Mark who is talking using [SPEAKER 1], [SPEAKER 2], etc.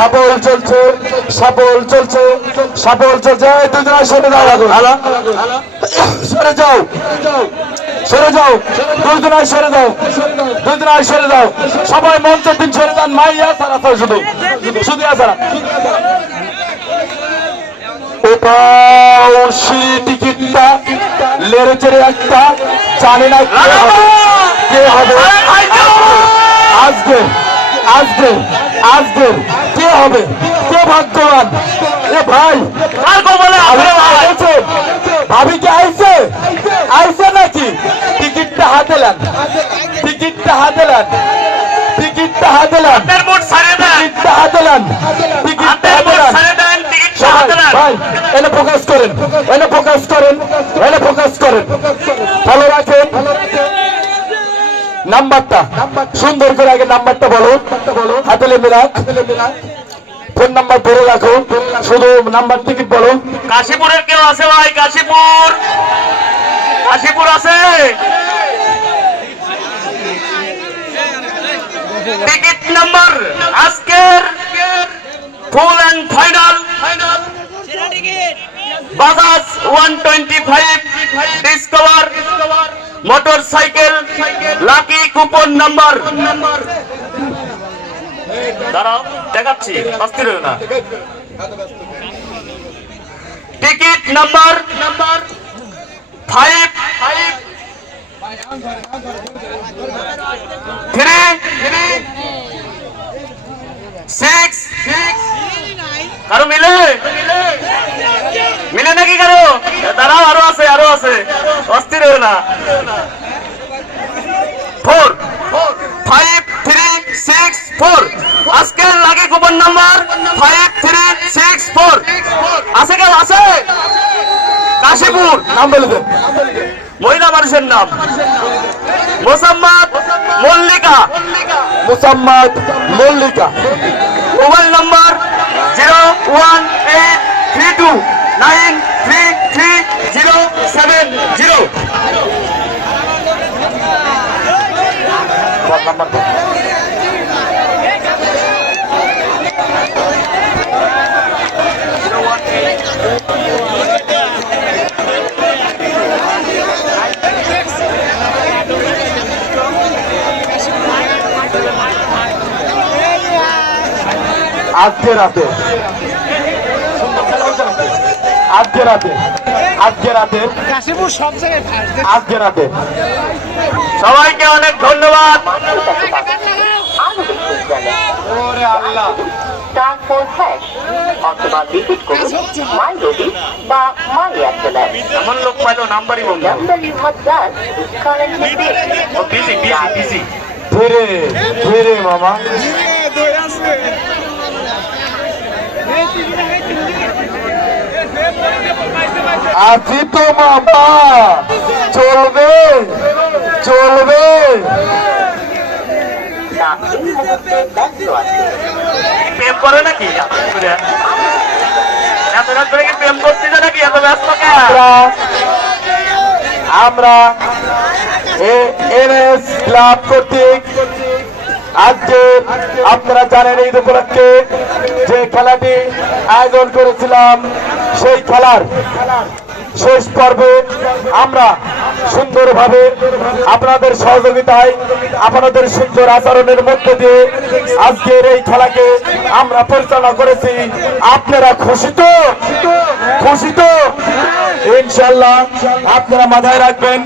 [SPEAKER 1] Supple চলছে supple চলছে supple চলছে। দুজনে সরে দাও এখন সরে যাও। সরে যাও। দুজনায় সরে দাও দুজনায় সরে দাও সবাই মঞ্চের দিন সরে যান। মাইয়া সারা তো শুধু। শুধু সারা ওটাও সিঁড়ি টিকিটটা লেড়ে চেড়ে একটা জানি না কে হবে। কে হবে? আজকে আজকে আজকে কে হবে। কে ভাগ্যবান এ ভাই আইছে ভাবি কি আইছে? আইছে নাকি? টিকিটটা হাতে নেন। টিকিটটা হাতে নেন। টিকিটটা হাতে
[SPEAKER 2] ছাড়িয়ে
[SPEAKER 1] টিকিটটা হাতে নেন। টিকিটটা হাতে
[SPEAKER 2] মুঠ
[SPEAKER 1] নেন।
[SPEAKER 2] ছাড়িয়ে দেন টিকিট
[SPEAKER 1] সবাই,
[SPEAKER 2] হাতে নেন।
[SPEAKER 1] ভাই এনে ফোকাস করেন। এনে ফোকাস করেন। এনে ফোকাস করেন। ভালো রাখেন। নাম্বারটা। সুন্দর করে আগে নাম্বারটা বলো হাতেলে মিলাক ফোন নাম্বার ধরে রাখো। শুধু নাম্বার টিকিট বলো।
[SPEAKER 2] কাশীপুরের কেউ আছে ভাই? কাশীপুর। কাশীপুর আছে? টিকিট নাম্বার আজকের full and final. Bajaj one twenty five Discover motorcycle lucky coupon number. দাঁড়াও। দেখাচ্ছি অস্থির হয়ে না। Ticket number number five five three three six six কারও মিলে? মিলে নাকি কারও? দাঁড়াও, আরও আছে আরও আছে। অস্থির হয়ে না। Coupon number five three six four আছে কেউ? আছে? কাশীপুর।
[SPEAKER 1] নাম বলে দেন
[SPEAKER 2] মহিলা মানুষের নাম। Mosammat Mallika.
[SPEAKER 1] Musammat Mallika.
[SPEAKER 2] Mobile number zero one eight three two nine three three zero seven zero.
[SPEAKER 1] Phone number আজকে রাতে। আজকে রাতে। আজকে রাতে।
[SPEAKER 3] কাশীপুর সব জায়গায়
[SPEAKER 1] আজকে রাতে।
[SPEAKER 2] সবাইকে অনেক ধন্যবাদ।
[SPEAKER 1] ওরে আল্লাহ।
[SPEAKER 4] স্টার হ্যাশ অথবা ভিজিট করুন মাই রবি বা মাই
[SPEAKER 2] এমন লোক পাইলো নাম্বারই বন্ধ বিজি বিজি
[SPEAKER 1] ধীরে ধীরে মামা। আছি তো মামা চলবে চলবে।
[SPEAKER 2] প্রেম করে নাকি? এত রাত ধরে কি প্রেম করছিস নাকি? এত ব্যস্ত কে?
[SPEAKER 1] আমরা আমরা এনএস ক্লাব কর্তৃক আজকে আপনারা জানেন এই উপলক্ষে যে খেলাটি আয়োজন করেছিলাম, সেই খেলার শেষ পর্বে আমরা সুন্দরভাবে আপনাদের সহযোগিতায়, আপনাদের সুন্দর আচরণের মধ্যে দিয়ে আজকের এই খেলাকে আমরা পরিচালনা করেছি। আপনারা খুশি তো? খুশি তো? ইনশাল্লাহ আপনারা মাথায় রাখবেন।